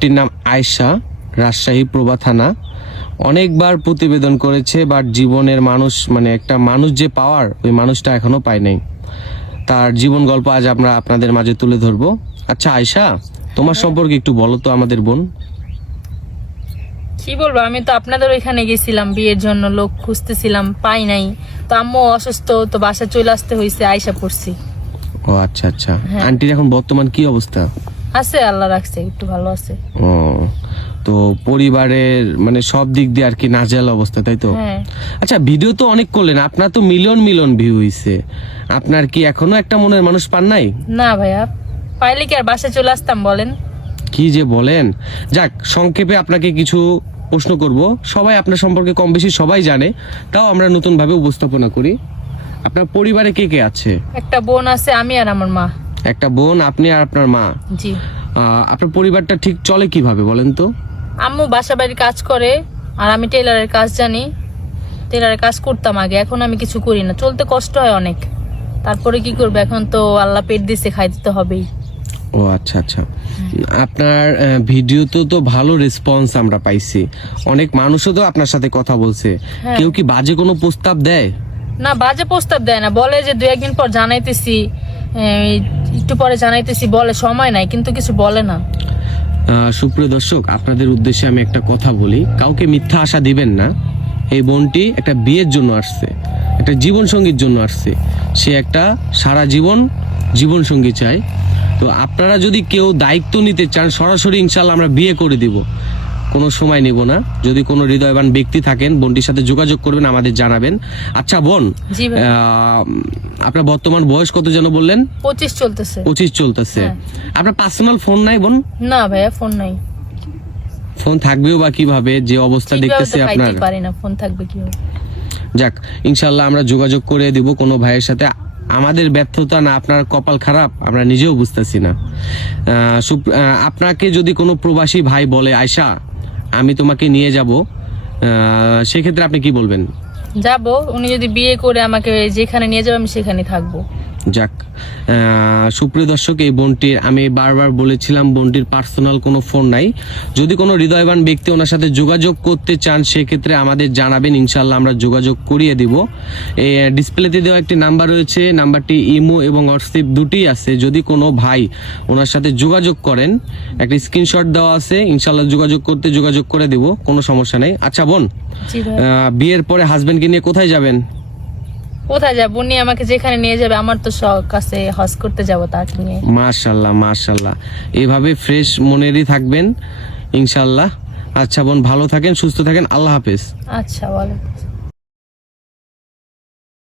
টির নাম আয়েশা, রাজশাহী প্রভা থানা। অনেকবার প্রতিবেদন করেছে, বাট জীবনের মানুষ মানে একটা মানুষ যে পাওয়ার, ওই মানুষটা এখনো পায় নাই। তার জীবন গল্প আজ আমরা আপনাদের মাঝে তুলে ধরবো। আচ্ছা আয়েশা, তোমার সম্পর্কে একটু বলো তো আমাদের বোন। কি বলবো, আমি তো আপনাদের ওইখানে গেছিলাম বিয়ের জন্য, লোক খুঁজতেছিলাম, পাই নাই। তো আম্মু অসুস্থ, তো বাসায় চলে আসতে হয়েছে, আইসা পড়ছি। ও আচ্ছা আচ্ছা, আন্টির এখন বর্তমান কি অবস্থা? আছে, আল্লাহ রাখছে, একটু ভালো আছে। ও, তো পরিবারের মানে সব দিক দিয়ে আর কি নাজেহাল অবস্থা, তাই তো? হ্যাঁ। আচ্ছা, ভিডিও তো অনেক করলেন, আপনার তো মিলিয়ন মিলিয়ন ভিউ হইছে, আপনার কি এখনো একটা মনের মানুষ পান নাই? না ভাইয়া, পাইলে কি আর বাসায় চলে আসতাম বলেন? কি যে বলেন। যাক, সংক্ষেপে আপনাকে কিছু প্রশ্ন করব। সবাই আপনার সম্পর্কে কম বেশি সবাই জানে, তাও আমরা নতুন ভাবে উপস্থাপনা করি। আপনার পরিবারে কে কে আছে? একটা বোন আছে, আমি আর আমার মা। একটা বোন, আপনি আর আপনার মা। জি। আপনার পরিবারটা ঠিক চলে কিভাবে বলেন তো? আম্মু বাসা বাড়ির কাজ করে, আর আমি টেলারের কাজ জানি। টেলারের কাজ করতাম আগে, এখন আমি কিছু করি না, চলতে কষ্ট হয় অনেক। তারপরে কি করবে, এখন তো আল্লাহ পেট দিছে, খাইতে তো হবেই। ও আচ্ছা আচ্ছা, আপনার ভিডিওতে তো ভালো রেসপন্স আমরা পাইছি, অনেক মানুষও তো আপনার সাথে কথা বলছে। কেউ কি বাজে কোনো প্রস্তাব দেয়? না, বাজে প্রস্তাব দেয় না, বলে যে 2-1 দিন পর জানাইতেছি, একটু পরে জানাইতেছি বলে, সময় নাই, কিন্তু কিছু বলে না। সুপ্রিয় দর্শক, আপনাদের উদ্দেশ্যে আমি একটা কথা বলি, কাউকে মিথ্যা আশা দিবেন না। এই বোনটি একটা বিয়ের জন্য আসছে, একটা জীবন সঙ্গীর জন্য আসছে। সে একটা সারা জীবন জীবন সঙ্গী চায়। তো আপনারা যদি কেউ দায়িত্ব নিতে চান, সরাসরি ইনশাল্লাহ আমরা বিয়ে করে দিব, কোনো সময় নেব না। যদি কোনো হৃদয়বান ব্যক্তি থাকেন, বোনটির সাথে যোগাযোগ করবেন, আমাদের জানাবেন। আচ্ছা বোন, জি ভাই। আপনার বর্তমান বয়স কত যেন বললেন? 25 চলতেছে। 25 চলতেছে। আপনার পার্সোনাল ফোন নাই বোন? না ভাইয়া, ফোন নাই। ফোন থাকবেও বা কিভাবে, যে অবস্থা দেখতেছি আপনার। পারি না, ফোন থাকবে কিভাবে? যাক, ইনশাল্লাহ আমরা যোগাযোগ করে দিব কোনো ভাইয়ের সাথে। আমাদের ব্যর্থতা না আপনার কপাল খারাপ, আমরা নিজেও বুঝতেছি না। আপনাকে যদি কোনো প্রবাসী ভাই বলে, আয়শা আমি তোমাকে নিয়ে যাব, সেক্ষেত্রে আপনি কি বলবেন? যাব, উনি যদি বিয়ে করে আমাকে যেখানে নিয়ে যাবে আমি সেখানে থাকবো। যাক, সুপ্রিয় দর্শক, এই বোনটির আমি বারবার বলেছিলাম, বোনটির পার্সোনাল কোনো ফোন নাই। যদি কোনো হৃদয়বান ব্যক্তি ওনার সাথে যোগাযোগ করতে চান, সেক্ষেত্রে আমাদের জানাবেন, ইনশাল্লাহ আমরা যোগাযোগ করিয়ে দিব। এই ডিসপ্লেতে দেওয়া একটি নাম্বার রয়েছে, নাম্বারটি ইমো এবং হোয়াটসঅ্যাপ দুটিই আছে। যদি কোনো ভাই ওনার সাথে যোগাযোগ করেন, একটা স্ক্রিনশট দেওয়া আছে, ইনশাল্লাহ যোগাযোগ করে দিব, কোনো সমস্যা নেই। আচ্ছা বোন, বিয়ের পরে হাজবেন্ডকে নিয়ে কোথায় যাবেন? কোথায় যাব, উনি আমাকে যেখানে নিয়ে যাবে, আমার তো শখ আছে হজ করতে যাব তাকে নিয়ে। মাশাআল্লাহ মাশাআল্লাহ, এইভাবে ফ্রেশ মনেরই থাকবেন ইনশাআল্লাহ। আচ্ছা বোন, ভালো থাকেন, সুস্থ থাকেন, আল্লাহ হাফেজ। আচ্ছা, বলেন।